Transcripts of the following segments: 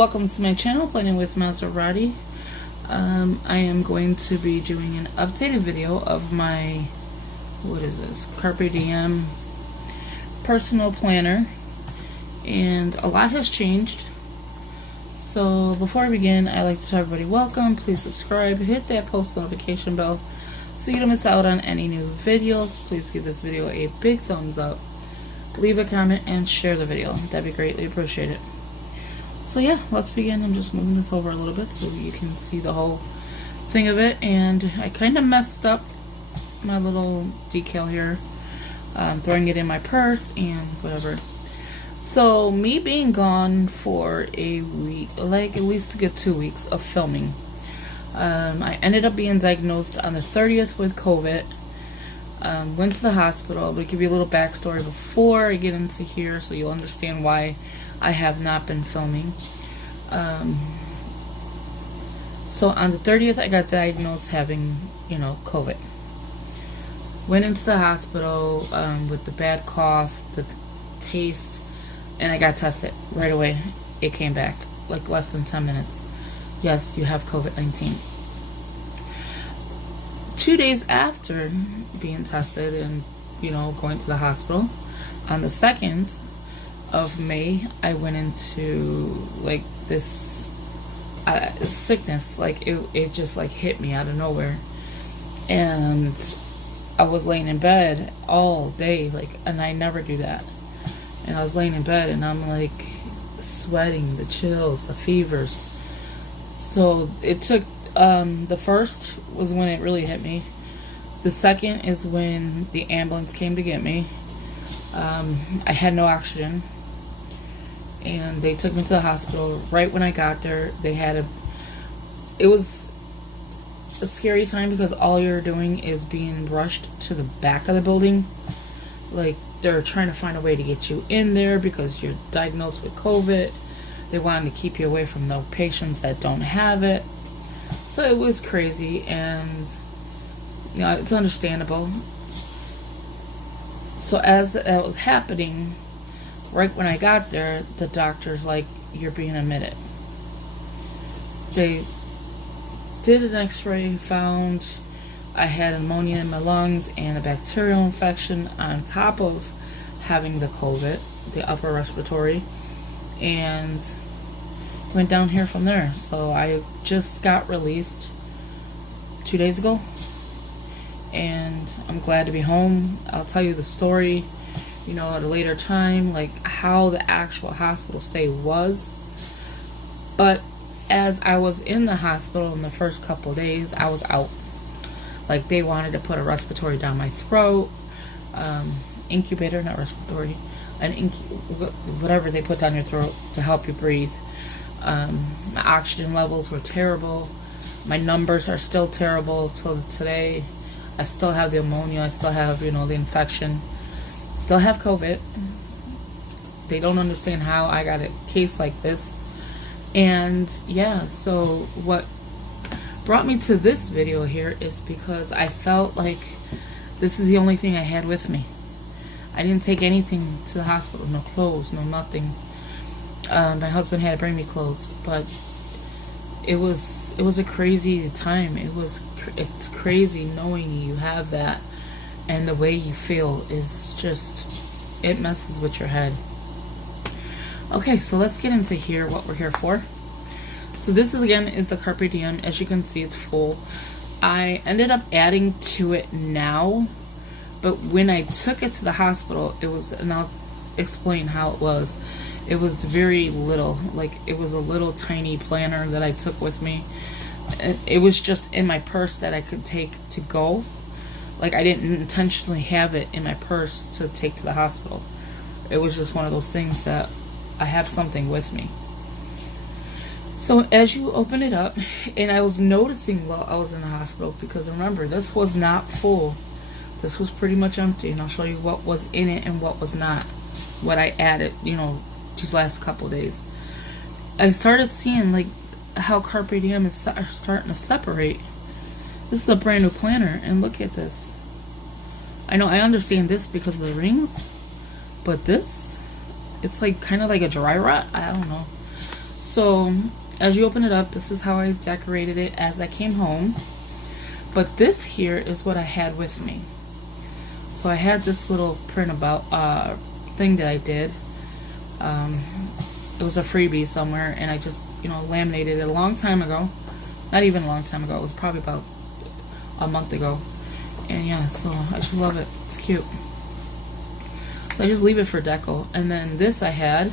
Welcome to my channel, Planning with Monserrate. I am going to be doing an updated video of my, what is this, Carpe Diem personal planner, and a lot has changed. So before I begin, I'd like to tell everybody welcome. Please subscribe, hit that post notification bell so you don't miss out on any new videos. Please give this video a big thumbs up, leave a comment, and share the video. That'd be greatly appreciated. So yeah, let's begin. I'm just moving this over a little bit so you can see the whole thing of it. And I kind of messed up my little decal here, throwing it in my purse and whatever. So me being gone for a week, like at least a good 2 weeks of filming, I ended up being diagnosed on the 30th with COVID. Went to the hospital. I'll give you a little backstory before I get into here so you'll understand why I have not been filming. So on the 30th I got diagnosed having, COVID. Went into the hospital with the bad cough, the taste, and I got tested right away. It came back like less than 10 minutes. Yes, you have COVID-19. 2 days after being tested and, going to the hospital, on the 2nd of May, I went into like this sickness. Like it just like hit me out of nowhere. And I was laying in bed all day, and I never do that. And I was laying in bed and I'm like sweating, the chills, the fevers. So it took, the first was when it really hit me. The second is when the ambulance came to get me. I had no oxygen, and they took me to the hospital. Right when I got there, it was a scary time because all you're doing is being rushed to the back of the building. Like, they're trying to find a way to get you in there because you're diagnosed with COVID. They wanted to keep you away from the patients that don't have it. So it was crazy, and it's understandable. So as that was happening, right when I got there, the doctor's like, "You're being admitted." They did an x-ray, found I had pneumonia in my lungs and a bacterial infection on top of having the COVID, the upper respiratory, and went down here from there. So I just got released 2 days ago, and I'm glad to be home. I'll tell you the story, at a later time, like how the actual hospital stay was. But as I was in the hospital in the first couple of days, I was out. Like, they wanted to put a respiratory down my throat, incubator, not respiratory, whatever they put down your throat to help you breathe. My oxygen levels were terrible. My numbers are still terrible till today. I still have the ammonia. I still have, the infection. Still have COVID. They don't understand how I got a case like this. And yeah, so what brought me to this video here is because I felt like this is the only thing I had with me. I didn't take anything to the hospital. No clothes, no nothing. My husband had to bring me clothes, but it was a crazy time. It's crazy knowing you have that, and the way you feel is just, it messes with your head. Okay, so let's get into here, what we're here for. So this is the Carpe Diem. As you can see, it's full. I ended up adding to it now, but when I took it to the hospital, and I'll explain how it was. It was very little. Like, it was a little tiny planner that I took with me. It was just in my purse that I could take to go. Like, I didn't intentionally have it in my purse to take to the hospital. It was just one of those things that I have something with me. So as you open it up, and I was noticing while I was in the hospital, because remember, this was not full. This was pretty much empty, and I'll show you what was in it and what was not. What I added, these last couple days. I started seeing like how Carpe Diem is starting to separate. This is a brand new planner, and look at this. I know I understand this because of the rings, but this, it's like kind of like a dry rot. I don't know. So as you open it up, this is how I decorated it as I came home. But this here is what I had with me. So I had this little print about thing that I did. It was a freebie somewhere, and I just, laminated it a long time ago. Not even a long time ago. It was probably about a month ago. And yeah, so I just love it. It's cute. So I just leave it for deco. And then this I had,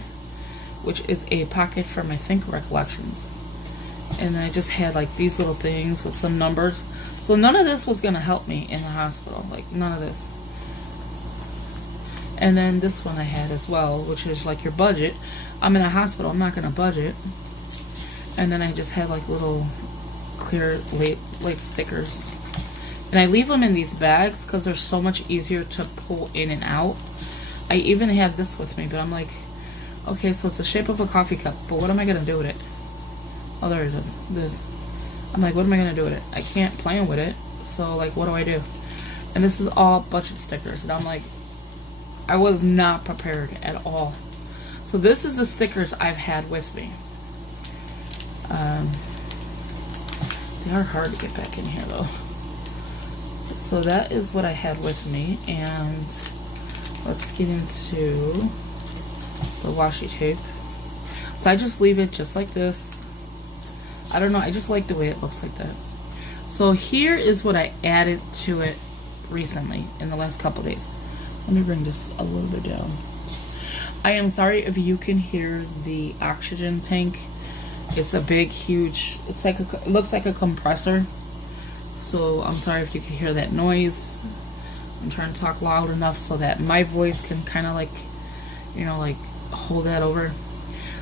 which is a pocket for my Think Recollections. And then I just had like these little things with some numbers. So none of this was gonna help me in the hospital. Like none of this. And then this one I had as well, which is like your budget. I'm in a hospital, I'm not gonna budget. And then I just had like little clear like stickers. And I leave them in these bags because they're so much easier to pull in and out. I even had this with me, but I'm like, okay, so it's the shape of a coffee cup, but what am I gonna do with it? Oh, there it is. This. I'm like, what am I gonna do with it? I can't plan with it, so like, what do I do? And this is all budget stickers, and I'm like, I was not prepared at all. So this is the stickers I've had with me. They are hard to get back in here though. So that is what I had with me, and let's get into the washi tape. So I just leave it just like this. I don't know, I just like the way it looks like that. So here is what I added to it recently in the last couple days. Let me bring this a little bit down. I am sorry if you can hear the oxygen tank. It's a big, huge, it looks like a compressor. So I'm sorry if you can hear that noise. I'm trying to talk loud enough so that my voice can kind of like, like hold that over.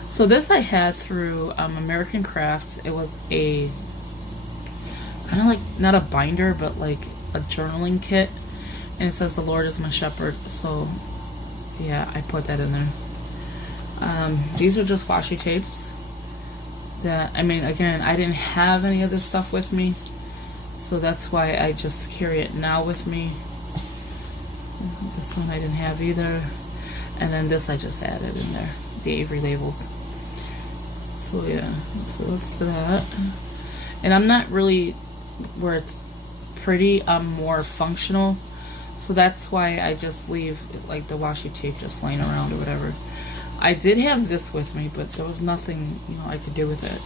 So this I had through American Crafts. It was a kind of like, not a binder, but like a journaling kit. And it says, "The Lord is my shepherd." So yeah, I put that in there. These are just washi tapes. That, I mean, again, I didn't have any of this stuff with me. So that's why I just carry it now with me. This one I didn't have either. And then this I just added in there. The Avery labels. So yeah, so that's that. And I'm not really where it's pretty, I'm more functional. So that's why I just leave like the washi tape just laying around or whatever. I did have this with me, but there was nothing, I could do with it.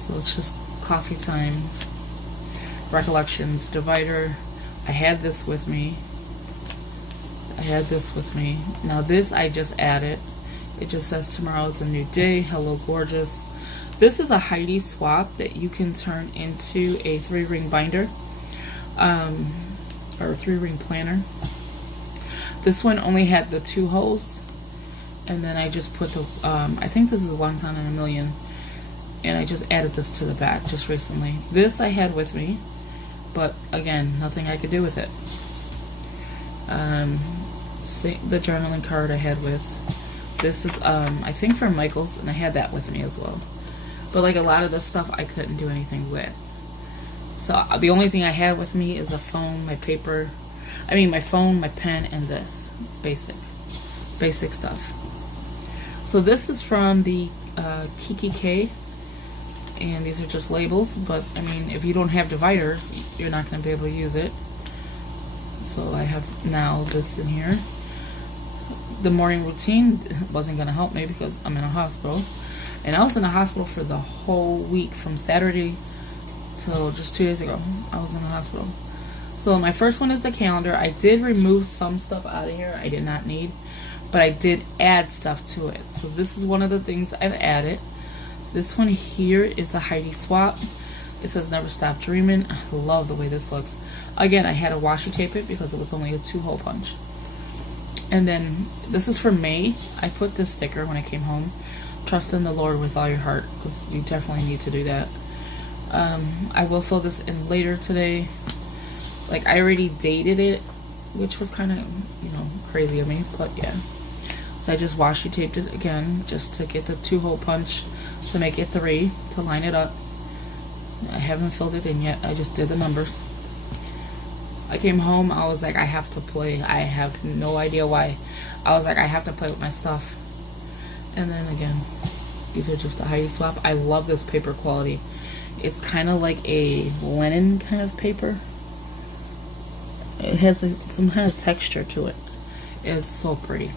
So it's just coffee time, recollections, divider. I had this with me. Now this I just added. It just says, "Tomorrow's a new day. Hello, gorgeous." This is a Heidi swap that you can turn into a 3-ring binder, or a 3-ring planner. This one only had the 2 holes, and then I just put the, I think this is One Time in a Million, and I just added this to the back just recently. This I had with me, but again, nothing I could do with it. The journaling card I had with. This is, I think from Michael's, and I had that with me as well. But like a lot of this stuff I couldn't do anything with. So the only thing I had with me is a phone, my paper, my phone, my pen, and this. Basic stuff. So this is from the Kiki K. And these are just labels, but if you don't have dividers, you're not going to be able to use it. So I have now this in here. The morning routine wasn't going to help me because I'm in a hospital. And I was in a hospital for the whole week, from Saturday till just 2 days ago. I was in the hospital. So my first one is the calendar. I did remove some stuff out of here I did not need, but I did add stuff to it. So this is one of the things I've added. This one here is a Heidi swap. It says "Never Stop Dreaming." I love the way this looks. Again, I had to washi tape it because it was only a 2-hole punch. And then this is for May. I put this sticker when I came home. "Trust in the Lord with all your heart," because you definitely need to do that. I will fill this in later today. Like, I already dated it, which was kind of, crazy of me, but yeah. So I just washi taped it again, just to get the 2-hole punch to make it 3, to line it up. I haven't filled it in yet. I just did the numbers. I came home, I was like, I have to play. I have no idea why. I was like, I have to play with my stuff. And then again, These are just a Heidi swap. I love this paper quality. It's kind of like a linen kind of paper. It has some kind of texture to it. It's so pretty.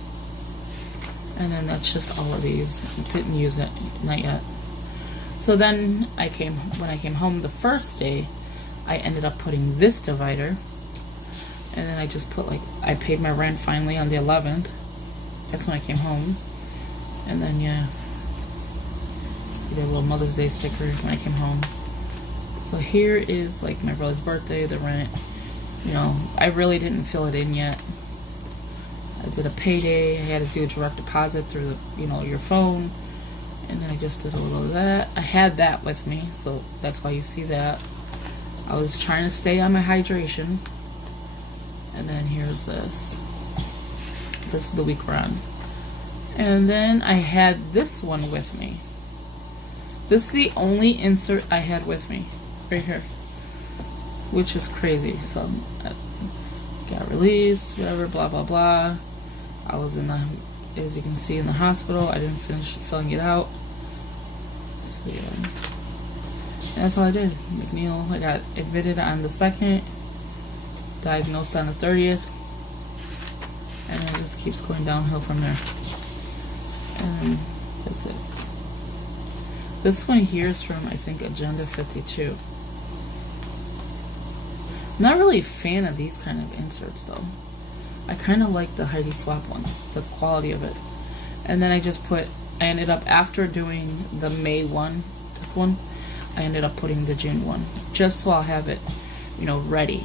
And then that's just all of these. Didn't use it, not yet. So then when I came home the first day, I ended up putting this divider. And then I just put I paid my rent finally on the 11th. That's when I came home. And then yeah, I did a little Mother's Day sticker when I came home. So here is like my brother's birthday, the rent. You know, I really didn't fill it in yet. I did a payday. I had to do a direct deposit through the, your phone. And then I just did a little of that. I had that with me, so that's why you see that. I was trying to stay on my hydration. And then here's this. This is the week we're on. And then I had this one with me. This is the only insert I had with me. Right here. Which is crazy. So, I got released, whatever, blah, blah, blah. I was as you can see, in the hospital. I didn't finish filling it out. So, yeah. That's all I did. McNeil, I got admitted on the 2nd. Diagnosed on the 30th. And it just keeps going downhill from there. And that's it. This one here is from, I think, Agenda 52. I'm not really a fan of these kind of inserts, though. I kind of like the Heidi Swap ones, the quality of it. And then I ended up, after doing the May one, this one, I ended up putting the June one, just so I'll have it, ready.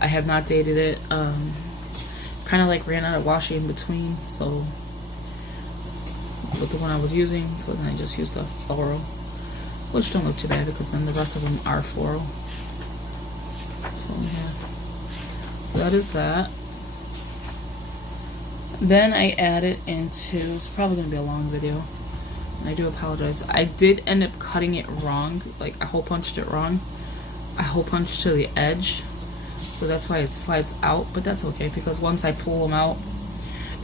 I have not dated it. Kind of ran out of washi in between, so with the one I was using, so then I just used a floral, which don't look too bad because then the rest of them are floral. So yeah, so that is that. Then I added into, it's probably going to be a long video, and I do apologize. I did end up cutting it wrong, I hole punched it wrong. I hole punched to the edge, so that's why it slides out, but that's okay because once I pull them out,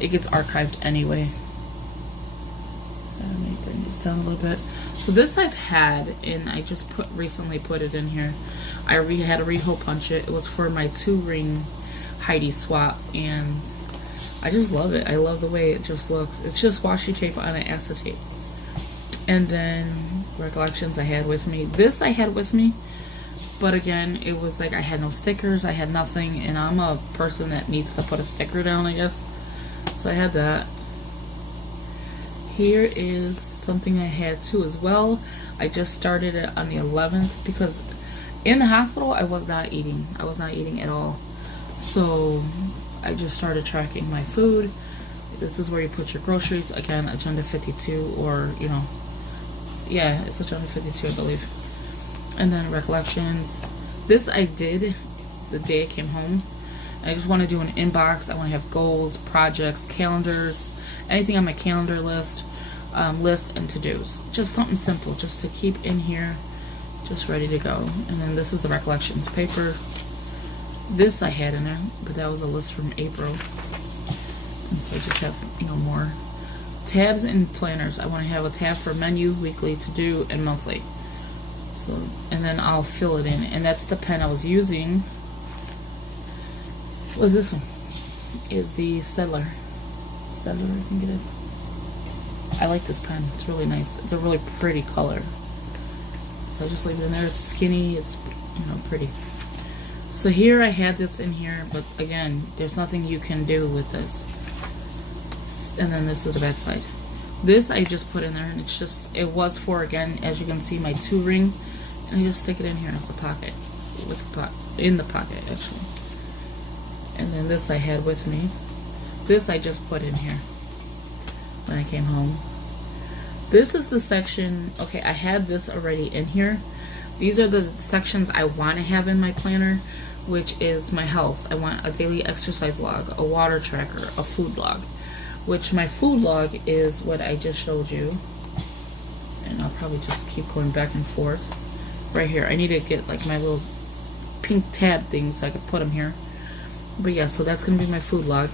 it gets archived anyway. Let me bring this down a little bit. So this I've had, and I just recently put it in here. I had to re-hole punch it. It was for my 2-ring Heidi swap, and I just love it. I love the way it just looks. It's just washi tape on an acetate. And then Recollections I had with me. This I had with me, but again, it was I had no stickers. I had nothing, and I'm a person that needs to put a sticker down, I guess. So I had that. Here is something I had too as well. I just started it on the 11th because in the hospital I was not eating. I was not eating at all. So I just started tracking my food. This is where you put your groceries. Again, Agenda 52, or yeah, it's Agenda 52, I believe. And then Recollections. This I did the day I came home. I just want to do an inbox. I want to have goals, projects, calendars, anything on my calendar list, and to-dos. Just something simple, just to keep in here, just ready to go. And then this is the Recollections paper. This I had in there, but that was a list from April. And so I just have, more tabs and planners. I want to have a tab for menu, weekly, to-do, and monthly. So, and then I'll fill it in. And that's the pen I was using. What was this one? Is the Stedler, I think it is. I like this pen. It's really nice. It's a really pretty color. So I just leave it in there. It's skinny. It's pretty. So here I had this in here, but again, there's nothing you can do with this. And then this is the back side. This I just put in there, and it was for, again, as you can see, my 2-ring, and you just stick it in here as a pocket, in the pocket actually. And then this I had with me. This I just put in here when I came home. This is the section, okay, I had this already in here. These are the sections I want to have in my planner, which is my health. I want a daily exercise log, a water tracker, a food log, which my food log is what I just showed you. And I'll probably just keep going back and forth. Right here, I need to get my little pink tab things so I can put them here. But yeah, so that's going to be my food log.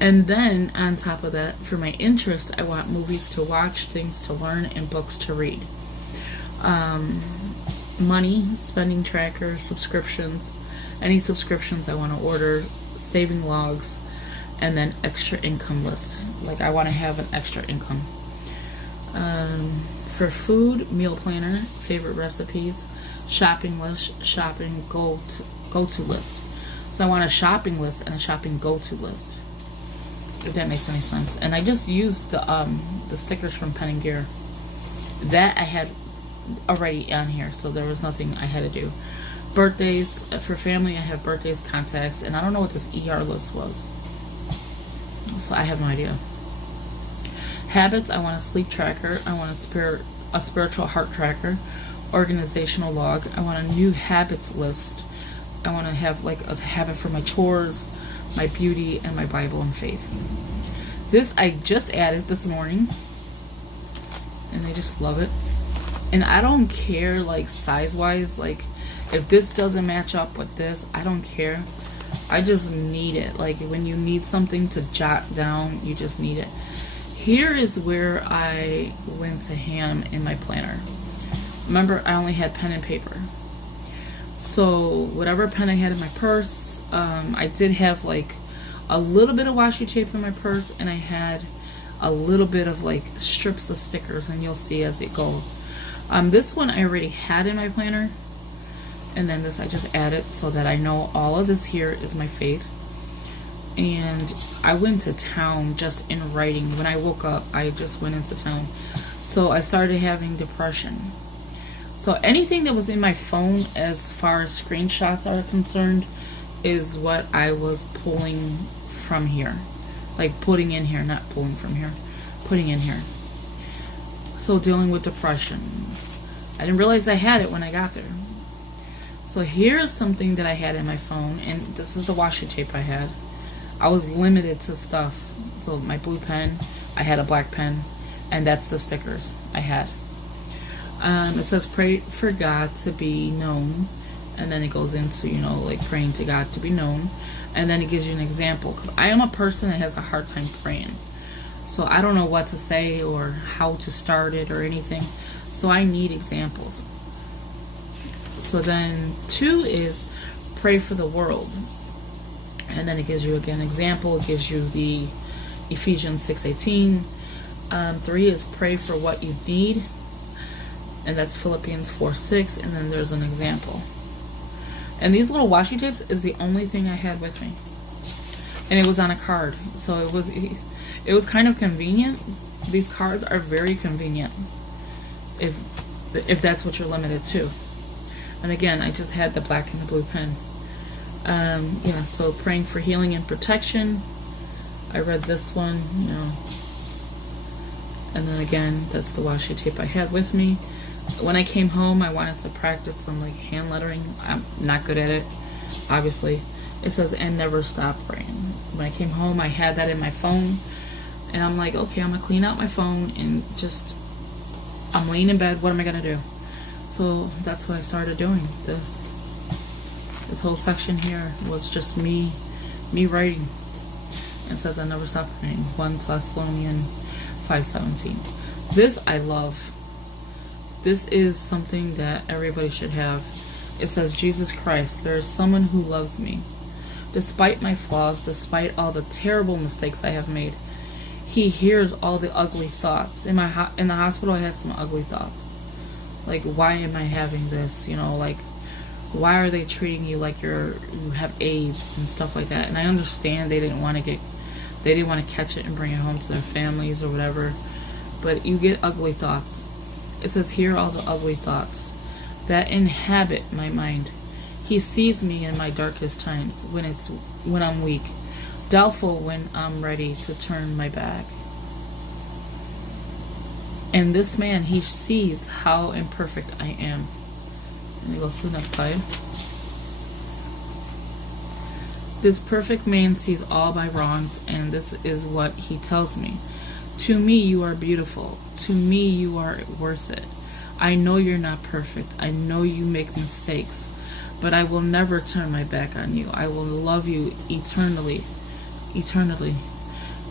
And then on top of that, for my interest, I want movies to watch, things to learn, and books to read. Money, spending tracker, subscriptions, any subscriptions I want to order, saving logs, and then extra income list. Like I want to have an extra income. For food, meal planner, favorite recipes, shopping list, shopping go-to list. So I want a shopping list and a shopping go-to list, if that makes any sense. And I just used the stickers from Pen and Gear. That I had already on here, so there was nothing I had to do. Birthdays, for family I have birthdays, contacts, and I don't know what this ER list was, so I have no idea. Habits, I want a sleep tracker, I want a spiritual heart tracker, organizational log, I want a new habits list, I want to have like a habit for my chores, my beauty, and my Bible and faith. This I just added this morning, and I just love it. And I don't care like size wise, like if this doesn't match up with this, I don't care. I just need it. Like when you need something to jot down, you just need it. Here is where I went to ham in my planner. Remember, I only had pen and paper. So whatever pen I had in my purse, I did have like a little bit of washi tape in my purse, and I had a little bit of like strips of stickers, and you'll see as it goes. This one I already had in my planner, and then this I just added so that I know all of this here is my faith. And I went to town just in writing. When I woke up, I just went into town. So I started having depression. So anything that was in my phone as far as screenshots are concerned is what I was pulling from here. Like putting in here, not pulling from here, putting in here. So dealing with depression. I didn't realize I had it when I got there. So here's something that I had in my phone, and this is the washi tape I had. I was limited to stuff. So my blue pen, I had a black pen, and that's the stickers I had. It says pray for God to be known, and then it goes into, you know, like praying to God to be known, and then it gives you an example, because I am a person that has a hard time praying. So I don't know what to say or how to start it or anything. So I need examples. So then 2 is pray for the world. And then it gives you again example. It gives you the Ephesians 6:18. 3 is pray for what you need. And that's Philippians 4:6. And then there's an example. And these little washi tapes is the only thing I had with me. And it was on a card. So it was kind of convenient. These cards are very convenient if that's what you're limited to. And again, I just had the black and the blue pen. Yeah, so praying for healing and protection. I read this one, you know. And then again, that's the washi tape I had with me. When I came home, I wanted to practice some like hand lettering. I'm not good at it, obviously. It says, and never stop praying. When I came home, I had that in my phone. And I'm like, okay, I'm going to clean out my phone and just, I'm laying in bed. What am I going to do? So that's what I started doing. This whole section here was just me writing. It says, I never stop praying. 1 Thessalonians 5:17. This I love. This is something that everybody should have. It says, Jesus Christ, there is someone who loves me. Despite my flaws, despite all the terrible mistakes I have made, He hears all the ugly thoughts. In the hospital, I had some ugly thoughts. Like, why am I having this? You know, like, why are they treating you like you have AIDS and stuff like that? And I understand they didn't want to catch it and bring it home to their families or whatever. But you get ugly thoughts. It says, hear all the ugly thoughts that inhabit my mind. He sees me in my darkest times when I'm weak, doubtful when I'm ready to turn my back. And this man, he sees how imperfect I am. And it goes to the next slide. This perfect man sees all my wrongs, and this is what he tells me. To me, you are beautiful. To me, you are worth it. I know you're not perfect. I know you make mistakes. But I will never turn my back on you. I will love you eternally. Eternally.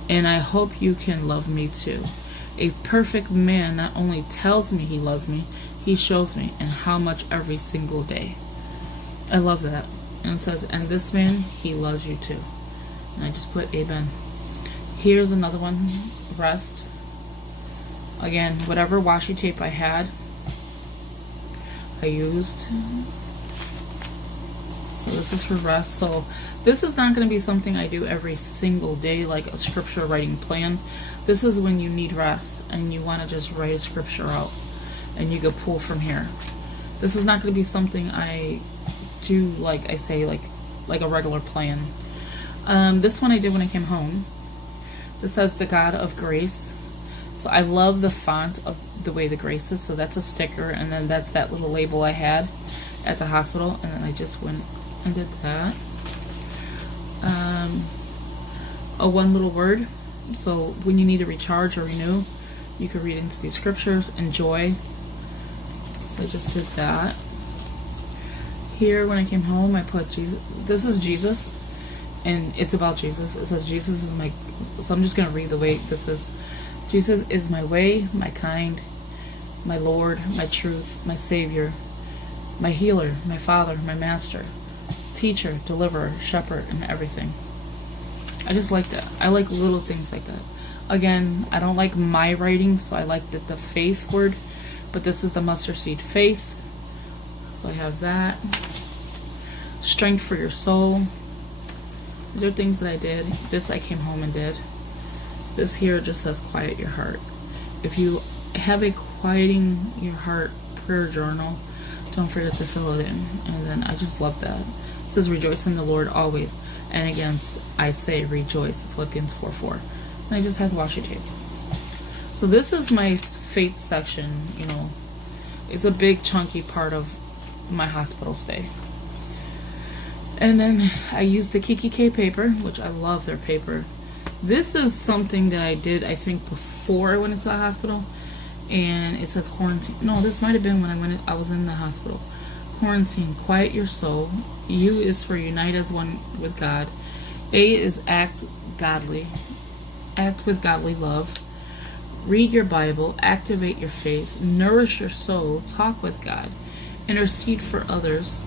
and I hope you can love me too. A perfect man not only tells me he loves me, he shows me, and how much every single day. I love that. And it says, and this man, he loves you too. And I just put amen. Here's another one, rest. Again, whatever washi tape I had, I used. So this is for rest. So this is not going to be something I do every single day, like a scripture writing plan. This is when you need rest and you want to just write a scripture out and you go pull from here. This is not going to be something I do, like I say, like a regular plan. This one I did when I came home. This says the God of Grace. So I love the font of the way the grace is. So that's a sticker, and then that's that little label I had at the hospital, and then I just went and did that. A one little word. So when you need to recharge or renew, you can read into these scriptures. Enjoy. So I just did that. Here, when I came home, I put Jesus. This is Jesus, and it's about Jesus. It says Jesus is my. So I'm just gonna read the way this is. Jesus is my way, my kind, my Lord, my truth, my Savior, my healer, my Father, my Master, teacher, deliverer, shepherd, and everything. I just like that. I like little things like that. Again, I don't like my writing, so I like the faith word, but this is the mustard seed faith. So I have that. Strength for your soul. These are things that I did. This I came home and did. This here just says quiet your heart. If you have a quieting your heart prayer journal, don't forget to fill it in. And then I just love that. It says rejoice in the Lord always. And again, I say rejoice, Philippians 4:4. And I just had washi tape. So this is my faith section, you know. It's a big chunky part of my hospital stay. And then I used the Kiki K paper, which I love their paper. This is something that I did, I think, before I went into the hospital. And it says quarantine. No, this might have been when I was in the hospital. Quarantine, quiet your soul. U is for unite as one with God. A is act godly. Act with godly love. Read your Bible. Activate your faith. Nourish your soul. Talk with God. Intercede for others.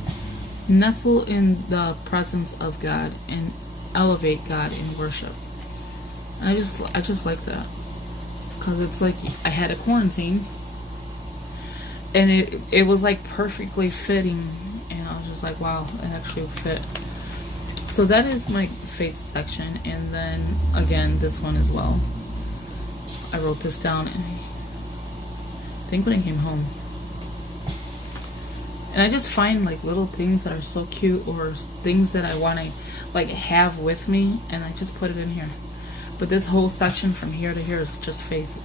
Nestle in the presence of God. And elevate God in worship. And I just like that, because it's like I had a quarantine, and it was like perfectly fitting, and I was just like, wow, it actually fit. So that is my faith section, and then again this one as well. I wrote this down, and I think when I came home, and I just find like little things that are so cute, or things that I want to like have with me, and I just put it in here. But this whole section from here to here is just faith.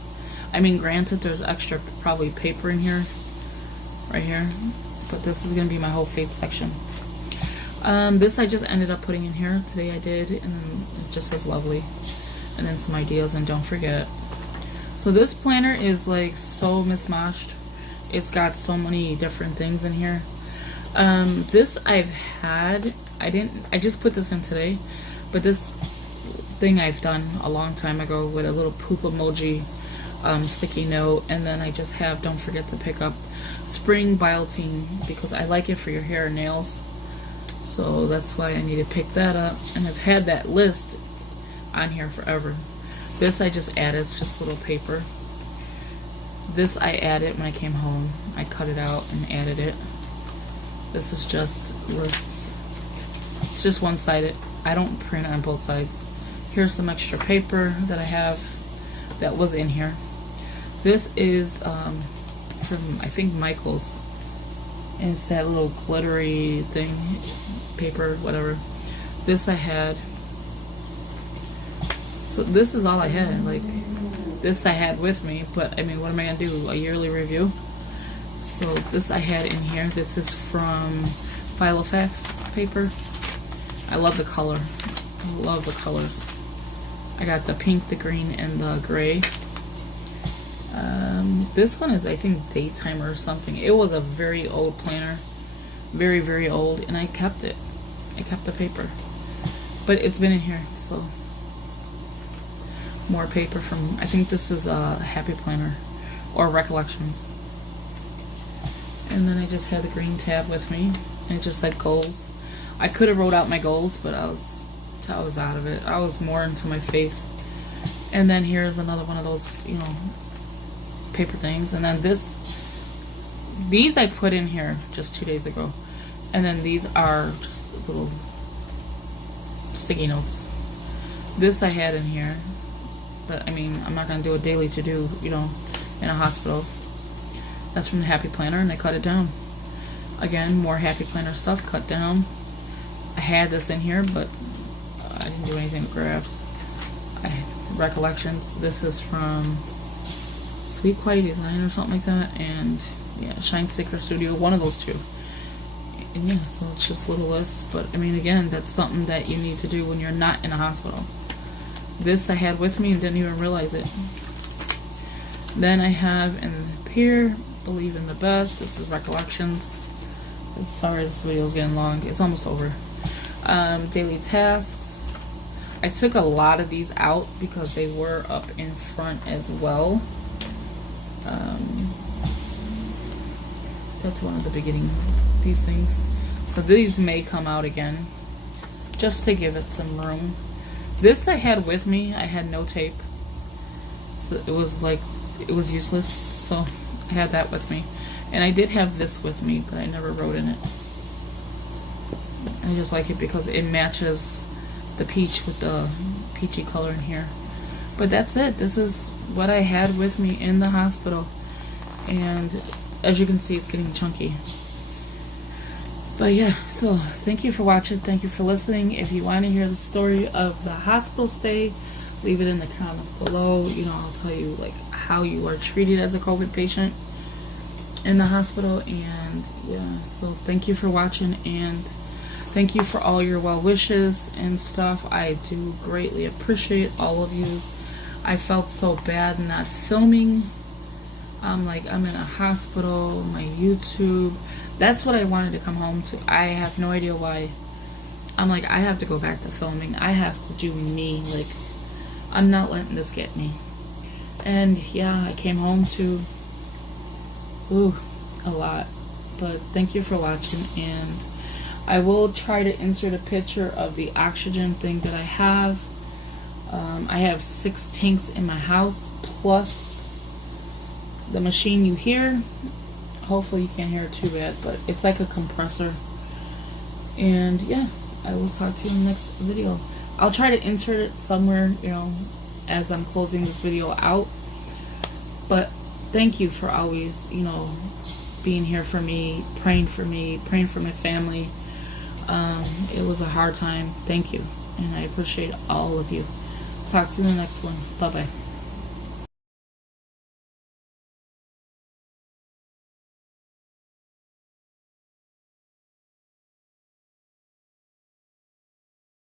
I mean, granted, there's extra probably paper in here, right here. But this is going to be my whole faith section. This I just ended up putting in here. Today I did, and then it just says lovely. And then some ideas, and don't forget. So this planner is like so mismatched. It's got so many different things in here. This I've had. I just put this in today. But this thing I've done a long time ago with a little poop emoji, sticky note, and then I just have don't forget to pick up spring biotin, because I like it for your hair and nails, so that's why I need to pick that up. And I've had that list on here forever. This I just added. It's just little paper. This I added when I came home. I cut it out and added it. This is just lists. It's just one-sided. I don't print on both sides. Here's some extra paper that I have that was in here. This is from, I think, Michael's. And it's that little glittery thing, paper, whatever. This I had. So this is all I had. Like, this I had with me, but I mean, what am I going to do? A yearly review? So this I had in here. This is from Filofax paper. I love the color. I love the colors. I got the pink, the green, and the gray. This one is, I think, Daytimer or something. It was a very old planner. Very, very old. And I kept it. I kept the paper. But it's been in here, so. more paper from, I think this is a Happy Planner or Recollections. And then I just had the green tab with me, and it just said goals. I could have wrote out my goals, but I was out of it. I was more into my faith. And then here's another one of those, you know, paper things. And then these I put in here just 2 days ago. And then these are just little sticky notes. This I had in here, but I mean, I'm not going to do a daily to-do, you know, in a hospital. That's from the Happy Planner, and I cut it down. Again, more Happy Planner stuff, cut down. I had this in here, but I didn't do anything with graphs. Recollections. This is from Sweet Quiet Design or something like that, and yeah, Shine Sticker Studio, one of those two. And yeah, so it's just little lists, but I mean, again, that's something that you need to do when you're not in a hospital. This I had with me and didn't even realize it. Then I have in here, Believe in the Best. This is Recollections. Sorry, this video is getting long. It's almost over. Daily tasks. I took a lot of these out because they were up in front as well. That's one of the beginning, these things. So these may come out again, just to give it some room. This I had with me. I had no tape, so it was like, it was useless, so I had that with me. And I did have this with me, but I never wrote in it. I just like it because it matches the peach with the peachy color in here. But that's it. This is what I had with me in the hospital. And as you can see, it's getting chunky. But yeah, so thank you for watching. Thank you for listening. If you want to hear the story of the hospital stay, leave it in the comments below. You know, I'll tell you like how you are treated as a COVID patient in the hospital. And yeah, so thank you for watching, and thank you for all your well wishes and stuff. I do greatly appreciate all of you. I felt so bad not filming. I'm like, I'm in a hospital, my YouTube. That's what I wanted to come home to. I have no idea why. I'm like, I have to go back to filming. I have to do me. Like, I'm not letting this get me. And yeah, I came home to, a lot. But thank you for watching, and I will try to insert a picture of the oxygen thing that I have. I have 6 tanks in my house, plus the machine you hear. Hopefully you can't hear it too bad, but it's like a compressor. And yeah, I will talk to you in the next video. I'll try to insert it somewhere, you know, as I'm closing this video out. But thank you for always, you know, being here for me, praying for my family. It was a hard time. Thank you, and I appreciate all of you. Talk to you in the next one. Bye bye.